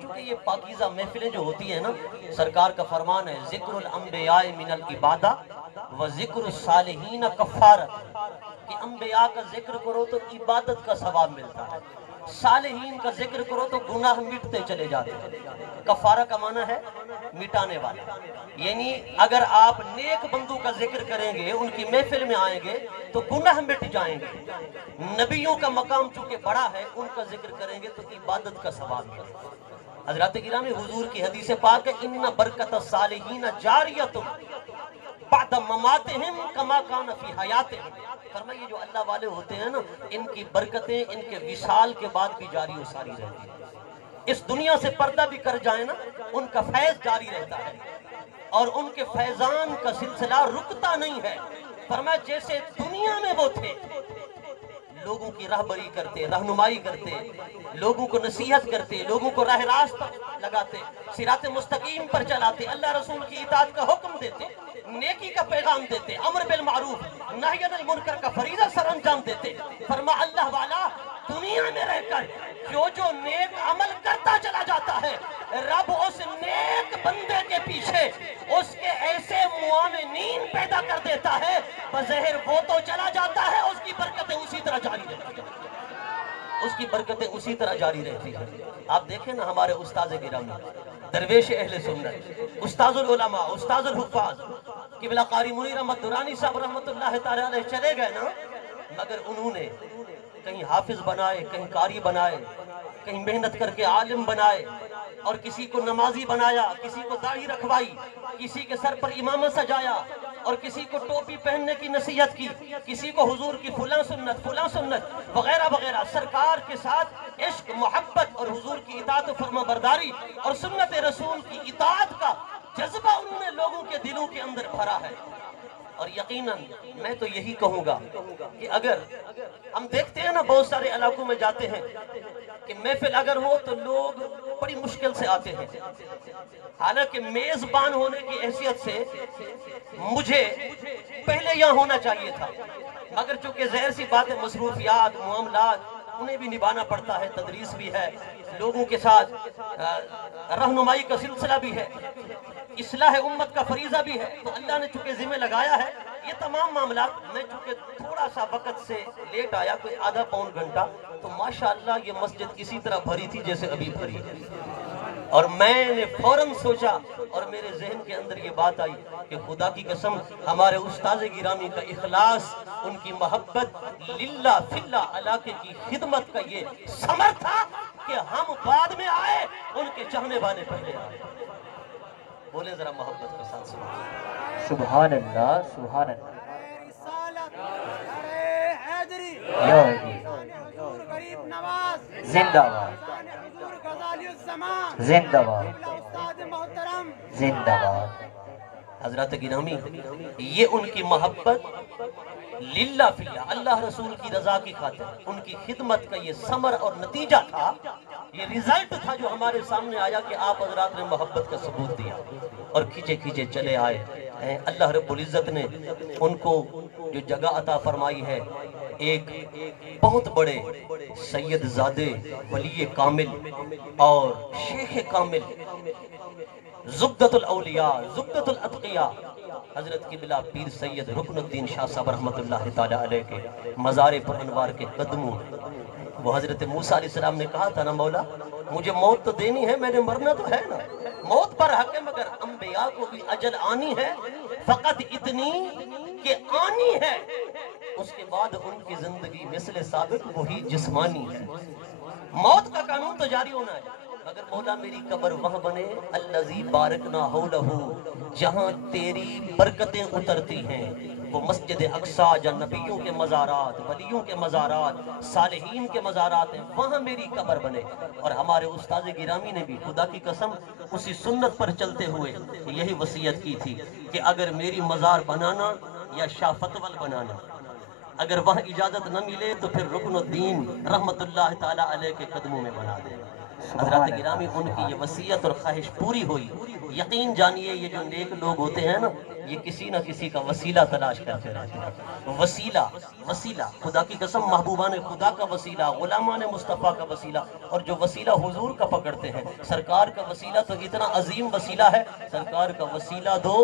چونکہ یہ پاکیزہ محفلیں جو ہوتی ہیں نا، سرکار کا فرمان ہے ذکر الانبیاء من العبادہ و ذکر الصالحین کفارت، کہ انبیاء کا ذکر کرو تو عبادت کا ثواب ملتا ہے، صالحین کا ذکر کرو تو گناہ مٹتے چلے جاتے ہیں۔ کفارہ کا معنی ہے مٹانے والا، یعنی اگر آپ نیک بندوں کا ذکر کریں گے، ان کی محفل میں آئیں گے تو گناہ مٹ جائیں گے۔ نبیوں کا مقام چونکہ بڑا ہے، ان کا ذکر کریں گے تو عبادت کا ثواب ملے گا۔ حضرات گرامی، حضور کی حدیث پاک ہے ان برکت الصالحین جاریۃ بعد مماتہم کما کان فی حیاتہم، فرمائیے جو اللہ والے ہوتے ہیں نا، ان کی برکتیں ان کے وصال کے بعد بھی جاری و ساری رہتی ہیں۔ اس دنیا سے پردہ بھی کر جائیں نا، ان کا فیض جاری رہتا ہے اور ان کے فیضان کا سلسلہ رکتا نہیں ہے۔ فرمایا جیسے دنیا میں وہ تھے، لوگوں کی راہبری کرتے، رہنمائی کرتے، لوگوں کو نصیحت کرتے، لوگوں کو راہ راست لگاتے، صراط مستقیم پر چلاتے، اللہ رسول کی اطاعت کا حکم دیتے، نیکی کا پیغام دیتے، امر بالمعروف نہی عن المنکر کا فریضہ سر انجام دیتے۔ فرما اللہ والا دنیا میں رہ کر جو نیک عمل کرتا چلا جاتا ہے، رب اس نیک بندے کے پیچھے اس کے ایسے معاونین پیدا کر دیتا ہے، بظاہر وہ تو چلا جاتا ہے، اس کی برکتیں اسی طرح جاری رہتی ہیں، اس کی برکتیں اسی طرح جاری رہتی ہیں۔ آپ دیکھیں نا ہمارے استاذ گرامی، درویش اہل سنت، استاذ العلماء، استاذ الحفاظ، قبلہ قاری منیر احمد درانی صاحب رحمت اللہ تعالیٰ علیہ چلے گئے نا، مگر انہوں نے کہیں حافظ بنائے، کہیں قاری بنائے، کہیں محنت کر کے عالم بنائے، اور کسی کو نمازی بنایا، کسی کو داڑھی رکھوائی، کسی کے سر پر امامہ سجایا، اور کسی کو ٹوپی پہننے کی نصیحت کی، کسی کو حضور کی فلاں سنت وغیرہ وغیرہ۔ سرکار کے ساتھ عشق، محبت اور حضور کی اطاعت و فرما برداری اور سنت رسول کی اطاعت کا جذبہ انہوں نے لوگوں کے دلوں کے اندر بھرا ہے۔ اور یقیناً میں تو یہی کہوں گا کہ اگر ہم دیکھتے ہیں نا بہت سارے علاقوں میں جاتے ہیں کہ محفل اگر ہو تو لوگ بڑی مشکل سے آتے ہیں، حالانکہ میزبان ہونے کی حیثیت سے مجھے پہلے یہاں ہونا چاہیے تھا، مگر چونکہ ظاہر سی بات ہے مصروفیات، معاملات انہیں بھی نبھانا پڑتا ہے، تدریس بھی ہے، لوگوں کے ساتھ رہنمائی کا سلسلہ بھی ہے، اصلاح امت کا فریضہ بھی ہے، تو اللہ نے چونکہ ذمہ لگایا ہے یہ تمام معاملات۔ میں چونکہ تھوڑا سا وقت سے لیٹ آیا، کوئی آدھا پون گھنٹہ، تو ماشاءاللہ یہ مسجد اسی طرح بھری تھی جیسے ابھی بھری ہے، اور میں نے فوراً سوچا اور میرے ذہن کے اندر یہ بات آئی کہ خدا کی قسم ہمارے استاذ گرامی کا اخلاص، ان کی محبت للہ فی اللہ علاقے کی خدمت کا یہ ثمر تھا کہ ہم بعد میں آئے، ان کے چاہنے والے پہلے آئے۔ بولے ذرا محبت کے ساتھ سبحان اللہ، سبحان اللہ۔ زندہ باد، زندہ باد، زندہ باد۔ حضرات گرامی، یہ ان کی محبت للہ فی اللہ، اللہ رسول کی رضا کی خاطر، ان کی خدمت کا یہ ثمر اور نتیجہ تھا، یہ ریزلٹ تھا جو ہمارے سامنے آیا کہ آپ حضرات نے محبت کا ثبوت دیا اور کھینچے کھینچے چلے آئے۔ اللہ رب العزت نے ان کو جو جگہ عطا فرمائی ہے، ایک بہت بڑے سید زادے، ولی کامل اور شیخ کامل، زبدۃ الاولیاء، زبدۃ الاتقیاء، حضرت قبلہ پیر سید رکن الدین شاہ صاحب رحمت اللہ تعالیٰ علیہ کے مزار پر انوار کے قدموں، وہ حضرت موسیٰ علیہ السلام نے کہا تھا نا مولا مجھے موت تو دینی ہے، میں نے مرنا تو ہے نا، موت پر حق ہے، مگر انبیاء کو بھی اجل آنی ہے، فقط اتنی کہ آنی ہے، اس کے بعد ان کی زندگی مثل سابق وہی جسمانی ہے، موت کا قانون تو جاری ہونا ہے، مگر مولا میری قبر وہاں بنے الذی بارکنا حولہ، جہاں تیری برکتیں اترتی ہیں، وہ مسجد اقصیٰ جہاں نبیوں کے مزارات، ولیوں کے مزارات، صالحین کے مزارات ہیں، وہاں میری قبر بنے۔ اور ہمارے استاذ گرامی نے بھی خدا کی قسم اسی سنت پر چلتے ہوئے یہی وصیت کی تھی کہ اگر میری مزار بنانا یا شاہ فتول بنانا، اگر وہاں اجازت نہ ملے تو پھر رکن الدین رحمت اللہ تعالیٰ علیہ کے قدموں میں بنا دے۔ حضرات گرامی ان کی یہ وصیت اور خواہش پوری ہوئی. یقین جانیے یہ جو نیک لوگ ہوتے ہیں نا یہ کسی نہ کسی کا وسیلہ تلاش کرتے رہتے ہیں. وسیلہ خدا کی قسم محبوبان خدا کا وسیلہ, غلامان مصطفیٰ کا وسیلہ, اور جو وسیلہ حضور کا پکڑتے ہیں. سرکار کا وسیلہ تو اتنا عظیم وسیلہ ہے, سرکار کا وسیلہ دو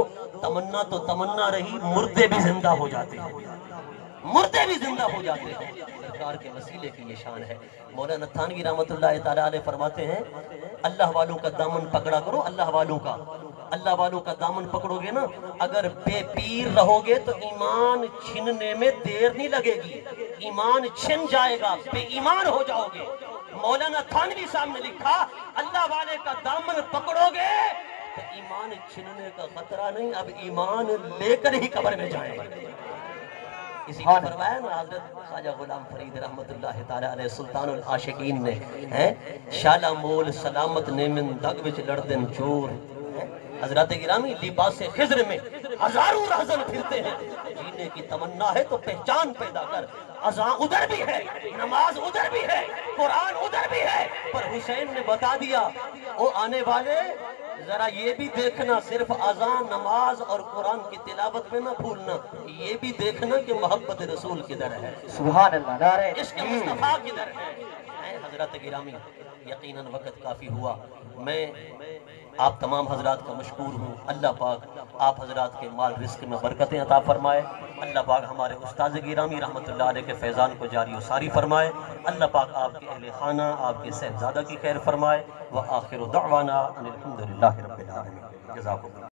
تمنا تو تمنا رہی, مردے بھی زندہ ہو جاتے ہیں, مردے بھی زندہ ہو جاتے ہیں. سرکار کے وسیلے کی یہ شان ہے. مولانا تھانوی رحمۃ اللہ تعالیٰ علیہ فرماتے ہیں اللہ والوں کا دامن پکڑا کرو. اللہ والوں کا دامن پکڑو گے نا, اگر بے پیر رہو گے تو ایمان چھننے میں دیر نہیں لگے گی, ایمان چھن جائے گا, بے ایمان ہو جاؤ گے. مولانا تھانوی صاحب نے لکھا اللہ والے کا دامن پکڑو گے تو ایمان چھننے کا خطرہ نہیں, اب ایمان لے کر ہی قبر میں جائیں گے. اسی کو فرمایا نا حضرت خواجہ غلام فرید رحمت اللہ تعالی علیہ سلطان العاشقین نے, شالا مول سلامت نیمن دگ وچ لڑدن چور. حضرات گرامی لباس خضر میں ہزاروں رہزن پھرتے ہیں, جینے کی تمنا ہے تو پہچان پیدا کر. اذان ادھر بھی ہے, نماز ادھر بھی ہے, قرآن ادھر بھی ہے, پر حسین نے بتا دیا وہ آنے والے ذرا یہ بھی دیکھنا, صرف اذان نماز اور قرآن کی تلاوت میں نہ بھولنا, یہ بھی دیکھنا کہ محبت رسول کدھر ہے, سبحان اللہ, نعرہ عشق مصطفیٰ کدھر ہے. حضرات گرامی یقیناً وقت کافی ہوا, میں آپ تمام حضرات کا مشکور ہوں. اللہ پاک آپ حضرات کے مال رزق میں برکتیں عطا فرمائے. اللہ پاک ہمارے استاذ گرامی رحمت اللہ علیہ کے فیضان کو جاری و ساری فرمائے. اللہ پاک آپ کے اہل خانہ, آپ کے صاحبزادہ کی خیر فرمائے. وآخر دعوانا ان الحمدللہ رب العالمین. جزاکم اللہ.